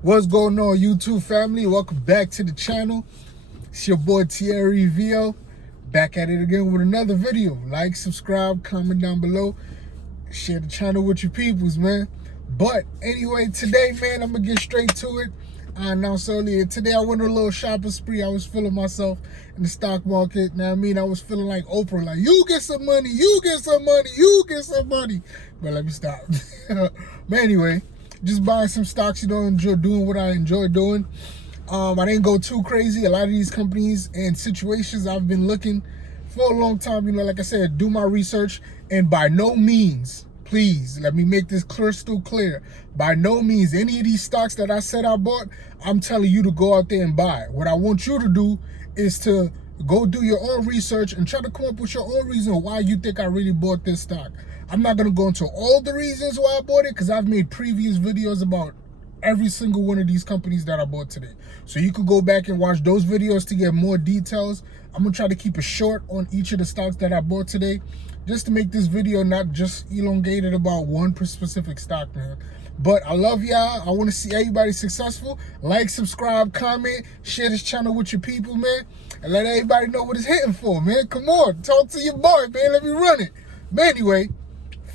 What's going on, YouTube family? Welcome back to the channel. It's your boy Thierry Vio, back at it again with another video. Like, subscribe, comment down below, share the channel with your peoples, man. But anyway, today, man, I'm gonna get straight to it. I announced earlier today I went on a little shopping spree. I was feeling myself in the stock market. Now, I mean, I was feeling like Oprah, like, you get some money, you get some money, you get some money. But let me stop. But anyway, just buying some stocks, enjoy doing what I enjoy doing. I didn't go too crazy. A lot of these companies and situations I've been looking for a long time, like I said, do my research. And by no means, please, let me make this crystal clear. By no means, any of these stocks that I said I bought, I'm telling you to go out there and buy. What I want you to do is to go do your own research and try to come up with your own reason why you think I really bought this stock. I'm not going to go into all the reasons why I bought it because I've made previous videos about every single one of these companies that I bought today. So you could go back and watch those videos to get more details. I'm going to try to keep it short on each of the stocks that I bought today, just to make this video not just elongated about one specific stock, man. But I love y'all. I want to see everybody successful. Like, subscribe, comment, share this channel with your people, man. And let everybody know what it's hitting for, man. Come on, talk to your boy, man. Let me run it. But anyway,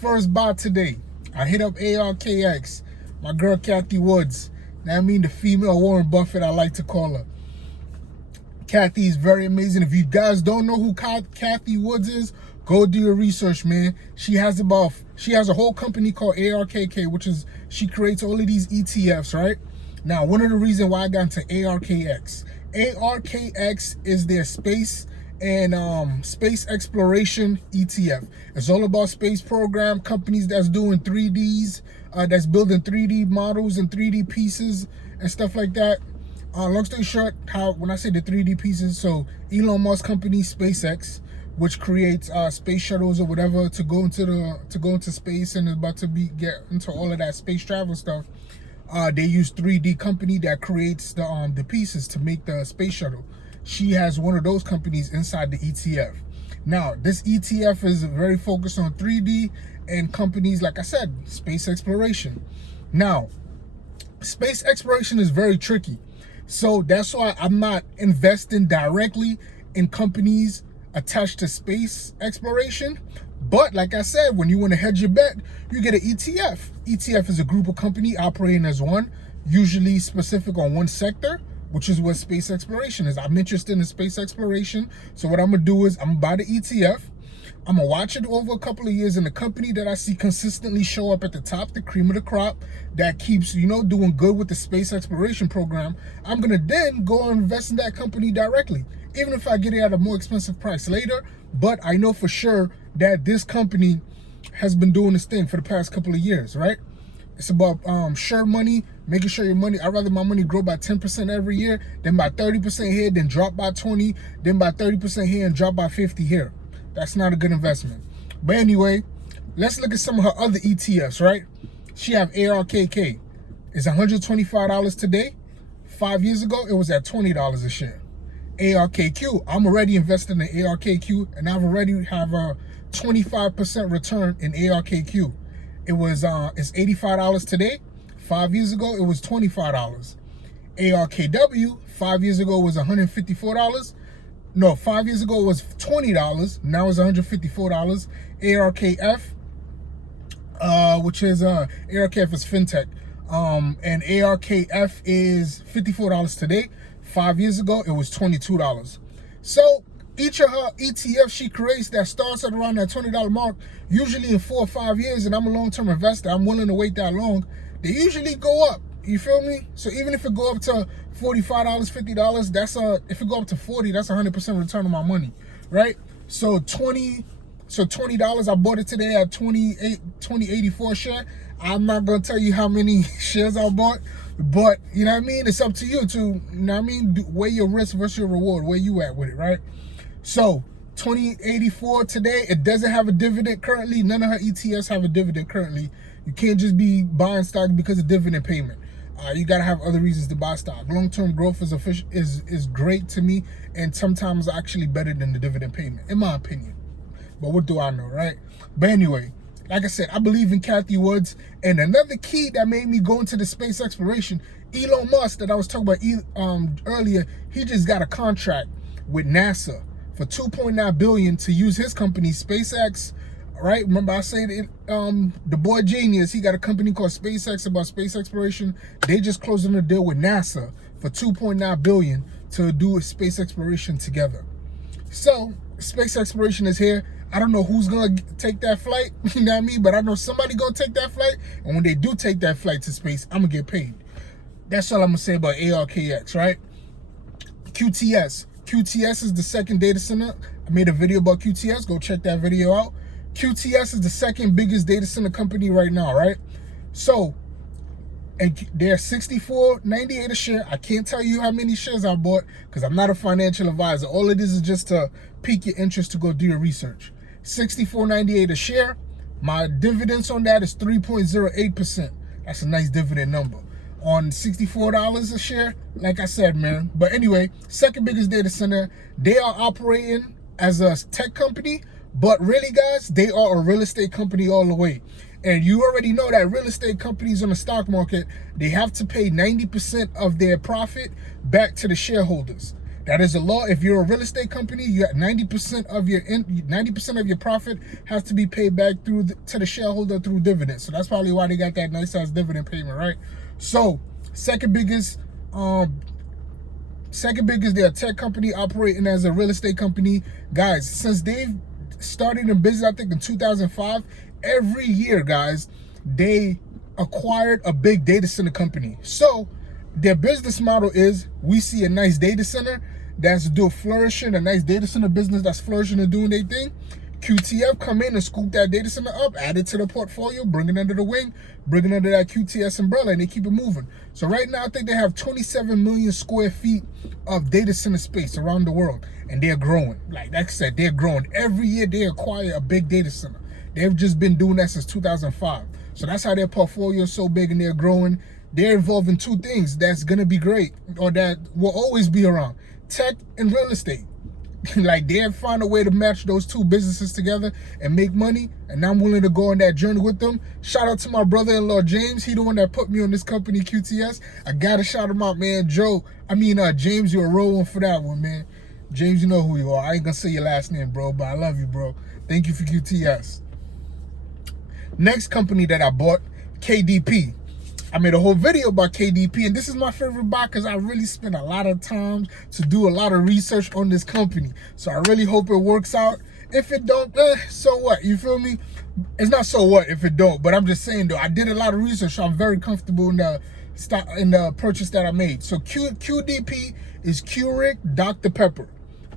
first buy today. I hit up ARKX. My girl Kathy Woods. Now, I mean the female Warren Buffett, I like to call her. Kathy is very amazing. If you guys don't know who Kathy Woods is, go do your research, man. She has a whole company called ARKK, which is, she creates all of these ETFs, right? Now, one of the reasons why I got into ARKX. ARKX is their space and space exploration ETF. It's all about space program, companies that's doing 3Ds, that's building 3D models and 3D pieces and stuff like that. Long story short, when I say the 3D pieces, so Elon Musk company SpaceX, which creates space shuttles or whatever to go into space and is about to get into all of that space travel stuff. They use 3D company that creates the pieces to make the space shuttle. She has one of those companies inside the ETF. Now, this ETF is very focused on 3D and companies, like I said, space exploration. Now, space exploration is very tricky. So that's why I'm not investing directly in companies attached to space exploration. But like I said, when you want to hedge your bet, you get an ETF. ETF is a group of company operating as one, usually specific on one sector, which is what space exploration is. I'm interested in space exploration. So what I'm going to do is I'm going to buy the ETF. I'm going to watch it over a couple of years, and the company that I see consistently show up at the top, the cream of the crop, that keeps, doing good with the space exploration program, I'm going to then go and invest in that company directly, even if I get it at a more expensive price later. But I know for sure that this company has been doing this thing for the past couple of years, right? It's about sure money, making sure your money, I'd rather my money grow by 10% every year than by 30% here, then drop by 20, then by 30% here and drop by 50 here. That's not a good investment. But anyway, let's look at some of her other ETFs, right? She have ARKK. It's $125 today. 5 years ago, it was at $20 a share. ARKQ, I'm already invested in ARKQ, and I've already have a 25% return in ARKQ. It's $85 today. 5 years ago, it was $25. ARKW, 5 years ago, was $154. No, 5 years ago it was $20. Now it's $154. ARKF, which is ARKF is fintech, and ARKF is $54 today. 5 years ago it was $22. So each of her ETFs she creates that starts at around that $20 mark, usually in 4 or 5 years, and I'm a long-term investor, I'm willing to wait that long, they usually go up. You feel me? So even if it go up to $45, $50, if it go up to 40, that's 100% return on my money, right? So $20, I bought it today at 20.84 share. I'm not gonna tell you how many shares I bought, but you know what I mean? It's up to you to, weigh your risk versus your reward, where you at with it, right? So 20.84 today. It doesn't have a dividend currently. None of her ETFs have a dividend currently. You can't just be buying stock because of dividend payment. You gotta have other reasons to buy stock. Long-term growth is great to me, and sometimes actually better than the dividend payment, in my opinion. But what do I know, right? But anyway, Like I said, I believe in Kathy Woods. And another key that made me go into the space exploration, Elon Musk that I was talking about earlier, he just got a contract with NASA for $2.9 billion to use his company, SpaceX. Right? Remember I said it, the boy genius, he got a company called SpaceX about space exploration. They just closed on a deal with NASA for $2.9 billion to do space exploration together. So space exploration is here. I don't know who's gonna take that flight, you know what I mean? But I know somebody gonna take that flight. And when they do take that flight to space, I'm gonna get paid. That's all I'm gonna say about ARKX, right? QTS. QTS is the second data center. I made a video about QTS. Go check that video out. QTS is the second biggest data center company right now, right? So, and they're $64.98 a share. I can't tell you how many shares I bought because I'm not a financial advisor. All it is just to pique your interest to go do your research. $64.98 a share. My dividends on that is 3.08%. That's a nice dividend number. On $64 a share, like I said, man. But anyway, second biggest data center. They are operating as a tech company, but really, guys, they are a real estate company all the way. And you already know that real estate companies on the stock market, they have to pay 90% of their profit back to the shareholders. That is a law. If you're a real estate company, you have 90% of your profit has to be paid back to the shareholder through dividends. So that's probably why they got that nice ass dividend payment, right? So second biggest, they're a tech company operating as a real estate company. Guys, since they've started in business, I think in 2005, every year, guys, they acquired a big data center company. So their business model is, we see a nice data center that's flourishing, a nice data center business that's flourishing and doing their thing. QTF come in and scoop that data center up, add it to the portfolio, bring it under the wing, bring it under that QTS umbrella, and they keep it moving. So right now, I think they have 27 million square feet of data center space around the world, and they're growing. Like I said, they're growing. Every year they acquire a big data center. They've just been doing that since 2005. So that's how their portfolio is so big and they're growing. They're involved in two things that's gonna be great, or that will always be around: tech and real estate. Like, they'll find a way to match those two businesses together and make money, and I'm willing to go on that journey with them. Shout out to my brother-in-law James. He the one that put me on this company, QTS. I gotta shout him out, man. James, you're a real one for that one, man. James, you know who you are. I ain't gonna say your last name, bro, but I love you, bro. Thank you for QTS. Next company that I bought, KDP. I made a whole video about KDP, and this is my favorite buy because I really spent a lot of time to do a lot of research on this company. So I really hope it works out. If it don't, so what? You feel me? It's not so what if it don't, but I'm just saying though, I did a lot of research, so I'm very comfortable in the purchase that I made. So QDP is Keurig Dr. Pepper,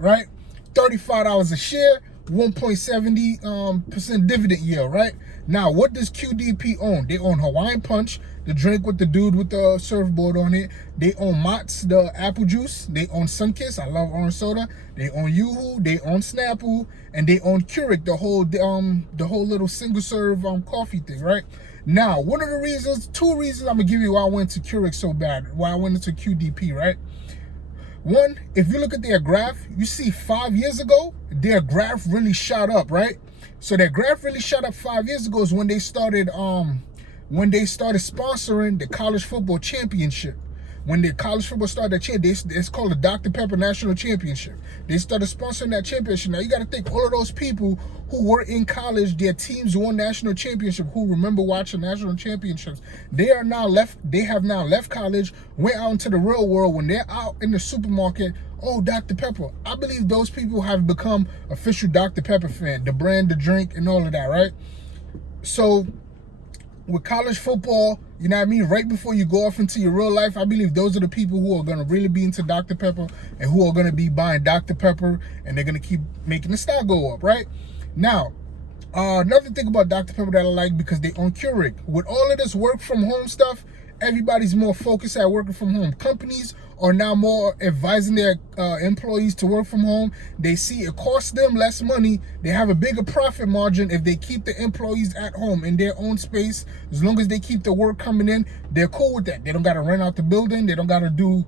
right? $35 a share, 1.70% dividend yield, right? Now, what does QDP own? They own Hawaiian Punch, the drink with the dude with the surfboard on it. They own Mott's, the apple juice. They own Sunkist. I love orange soda. They own Yoo-Hoo. They own Snapple, and they own Keurig, the whole little single serve coffee thing, right? Now, two reasons I'm gonna give you why I went to Keurig so bad, why I went into QDP, right? One, if you look at their graph, you see 5 years ago, their graph really shot up, right? So their graph really shot up 5 years ago is when they started sponsoring the college football championship. When the college football started, it's called the Dr. Pepper National Championship. They started sponsoring that championship. Now you got to think, all of those people who were in college, their teams won national championship, who remember watching national championships, they have now left college, went out into the real world. When they're out in the supermarket, oh, Dr. Pepper. I believe those people have become official Dr. Pepper fan, the brand, the drink, and all of that, right? So with college football, you know what I mean, right before you go off into your real life, I believe those are the people who are going to really be into Dr. Pepper and who are going to be buying Dr. Pepper, and they're going to keep making the stock go up, right? Now, another thing about Dr. Pepper that I like, because they own Keurig. With all of this work from home stuff, everybody's more focused at working from home. Companies are now more advising their employees to work from home. They see it costs them less money. They have a bigger profit margin if they keep the employees at home in their own space. As long as they keep the work coming in, they're cool with that. They don't got to rent out the building. They don't got to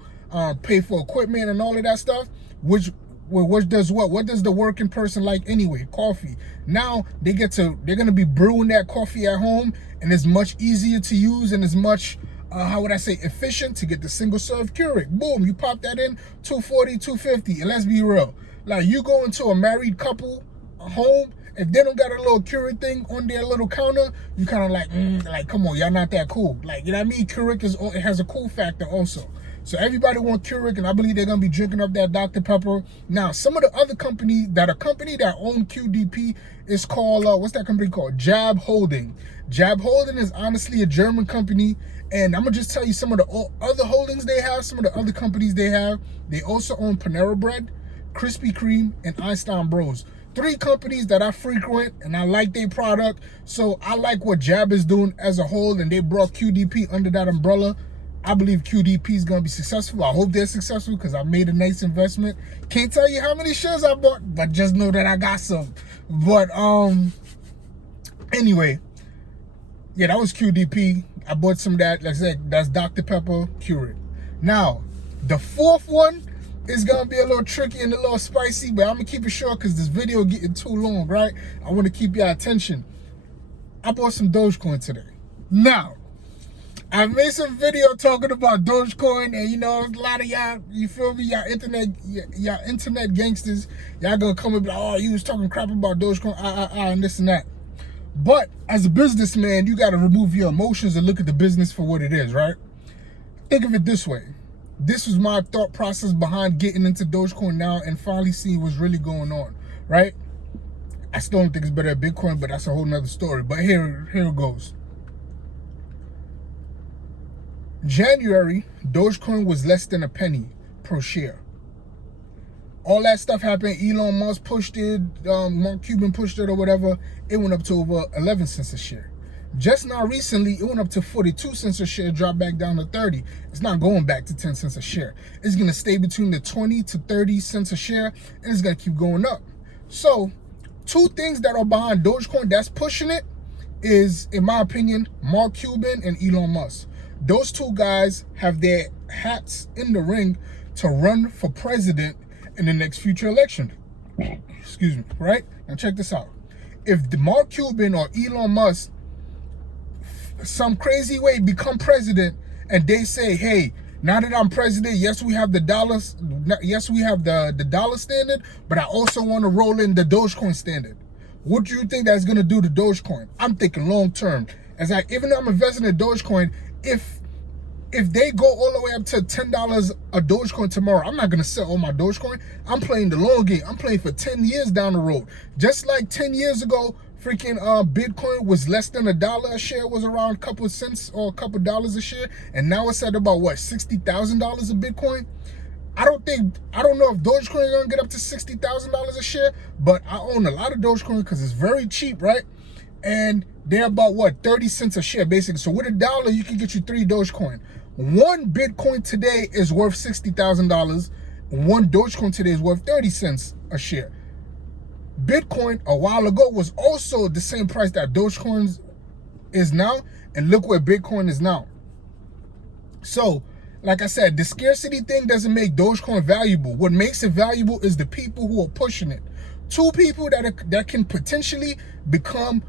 pay for equipment and all of that stuff, which what does what? What does the working person like anyway? Coffee. Now they're gonna be brewing that coffee at home, and it's much easier to use and it's much how would I say, efficient to get the single serve Keurig. Boom, you pop that in, 240, 250. And let's be real, like you go into a married couple home, if they don't got a little Keurig thing on their little counter, you kind of like, come on, y'all not that cool. Like, you know what I mean? Keurig it has a cool factor also. So everybody wants Keurig, and I believe they're gonna be drinking up that Dr. Pepper. Now, some of the other companies that own QDP is called what's that company called? Jab Holding. Jab Holding is honestly a German company, and I'm gonna just tell you some of the other holdings they have, some of the other companies they have. They also own Panera Bread, Krispy Kreme, and Einstein Bros. 3 companies that I frequent, and I like their product. So I like what Jab is doing as a whole, and they brought QDP under that umbrella. I believe QDP is going to be successful. I hope they're successful because I made a nice investment. Can't tell you how many shares I bought, but just know that I got some. But anyway, yeah, that was QDP. I bought some of that. Like I said, that's Dr. Pepper Keurig. Now, the fourth one is going to be a little tricky and a little spicy, but I'm going to keep it short because this video getting too long, right? I want to keep your attention. I bought some Dogecoin today. Now, I made some video talking about Dogecoin, and you know, a lot of y'all, you feel me, y'all internet gangsters, y'all gonna come and be like, oh, you was talking crap about Dogecoin, and this and that. But as a businessman, you gotta remove your emotions and look at the business for what it is, right? Think of it this way. This was my thought process behind getting into Dogecoin now and finally seeing what's really going on, right? I still don't think it's better than Bitcoin, but that's a whole nother story. But here it goes. January, Dogecoin was less than a penny per share. All that stuff happened. Elon Musk pushed it, Mark Cuban pushed it or whatever. It went up to over 11 cents a share. Just now recently, it went up to 42 cents a share, dropped back down to 30. It's not going back to 10 cents a share. It's going to stay between the 20 to 30 cents a share, and it's going to keep going up. So, 2 things that are behind Dogecoin that's pushing it is, in my opinion, Mark Cuban and Elon Musk. Those 2 guys have their hats in the ring to run for president in the next future election. Excuse me, right? Now check this out. If the Mark Cuban or Elon Musk some crazy way become president and they say, hey, now that I'm president, yes, we have the dollars, yes, we have the dollar standard, but I also want to roll in the Dogecoin standard. What do you think that's going to do to Dogecoin? I'm thinking long term. Even though I'm investing in Dogecoin, if they go all the way up to $10 a Dogecoin tomorrow, I'm not going to sell all my Dogecoin. I'm playing the long game. I'm playing for 10 years down the road. Just like 10 years ago, freaking Bitcoin was less than $1 a share, was around a couple of cents or a couple dollars a share. And now it's at about, what, $60,000 a Bitcoin? I don't know if Dogecoin is going to get up to $60,000 a share, but I own a lot of Dogecoin because it's very cheap, right? And they're about, what, 30 cents a share, basically. So with $1, you can get you 3 Dogecoin. 1 Bitcoin today is worth $60,000. 1 Dogecoin today is worth 30 cents a share. Bitcoin a while ago was also the same price that Dogecoin is now, and look where Bitcoin is now. So, like I said, the scarcity thing doesn't make Dogecoin valuable. What makes it valuable is the people who are pushing it. 2 people that can potentially become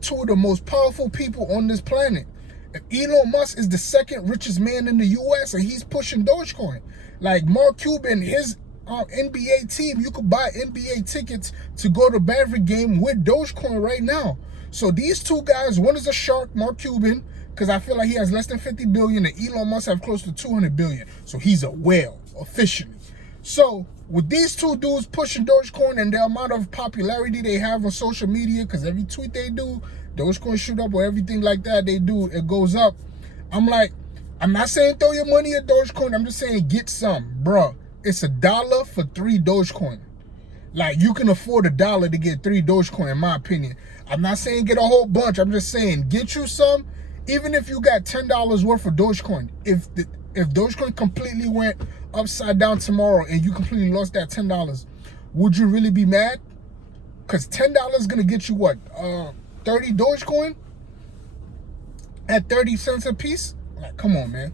2 of the most powerful people on this planet. If Elon Musk is the 2nd richest man in the US and he's pushing Dogecoin. Like Mark Cuban, his NBA team, you could buy NBA tickets to go to Maverick game with Dogecoin right now. So these 2 guys, one is a shark, Mark Cuban, because I feel like he has less than 50 billion, and Elon Musk have close to 200 billion. So he's a whale, officially. So with these 2 dudes pushing Dogecoin and the amount of popularity they have on social media, because every tweet they do, Dogecoin shoot up, or everything like that they do, it goes up. I'm like, I'm not saying throw your money at Dogecoin. I'm just saying get some, bruh. It's $1 for 3 Dogecoin. Like, you can afford $1 to get 3 Dogecoin, in my opinion. I'm not saying get a whole bunch. I'm just saying get you some. Even if you got $10 worth of Dogecoin, if Dogecoin completely went upside down tomorrow and you completely lost that $10, would you really be mad? Because $10 is going to get you what? 30 Dogecoin at 30 cents a piece? Like, come on, man.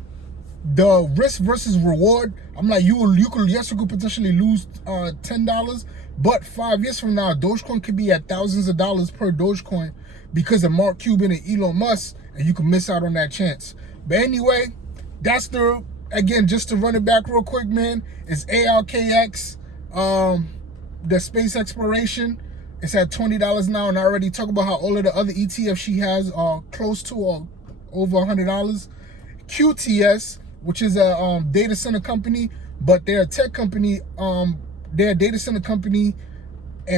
the risk versus reward, I'm like, you could potentially lose $10, but 5 years from now, Dogecoin could be at thousands of dollars per Dogecoin because of Mark Cuban and Elon Musk, and you can miss out on that chance. But anyway, that's the, again, just to run it back real quick, man, it's ARKX, the space exploration. It's at $20 now, and I already talked about how all of the other ETFs she has are close to or over $100. QTS, which is a data center company, but they're a tech company. They're a data center company,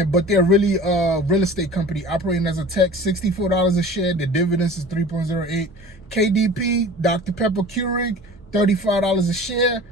but they're really a real estate company operating as a tech. $64 a share. The dividends is 3.08. KDP, Dr. Pepper Keurig, $35 a share.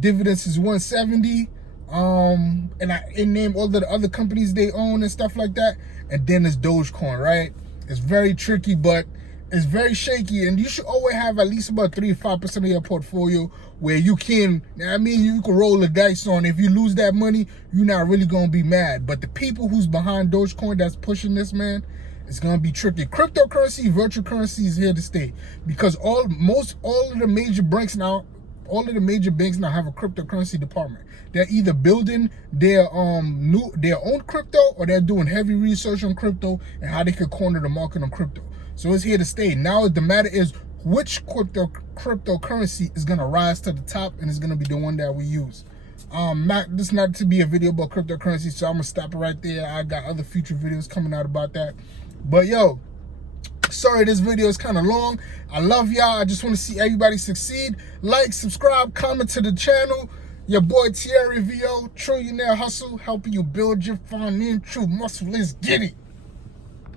Dividends is 170. And I name all the other companies they own and stuff like that. And then there's Dogecoin, right? It's very tricky, but it's very shaky, and you should always have at least about 3 to 5% of your portfolio where you can, I mean, you can roll the dice on. If you lose that money, you're not really gonna be mad. But the people who's behind Dogecoin that's pushing this, man, it's gonna be tricky. Cryptocurrency, virtual currency is here to stay, because all of the major banks now, have a cryptocurrency department. They're either building their own crypto, or they're doing heavy research on crypto and how they could corner the market on crypto. So it's here to stay. Now the matter is which cryptocurrency is gonna rise to the top and is gonna be the one that we use. This not to be a video about cryptocurrency, so I'm gonna stop it right there. I got other future videos coming out about that. But yo, sorry this video is kind of long. I love y'all. I just want to see everybody succeed. Like, subscribe, comment to the channel. Your boy Thierry VO, Trillionaire Hustle, helping you build your financial muscle. Let's get it.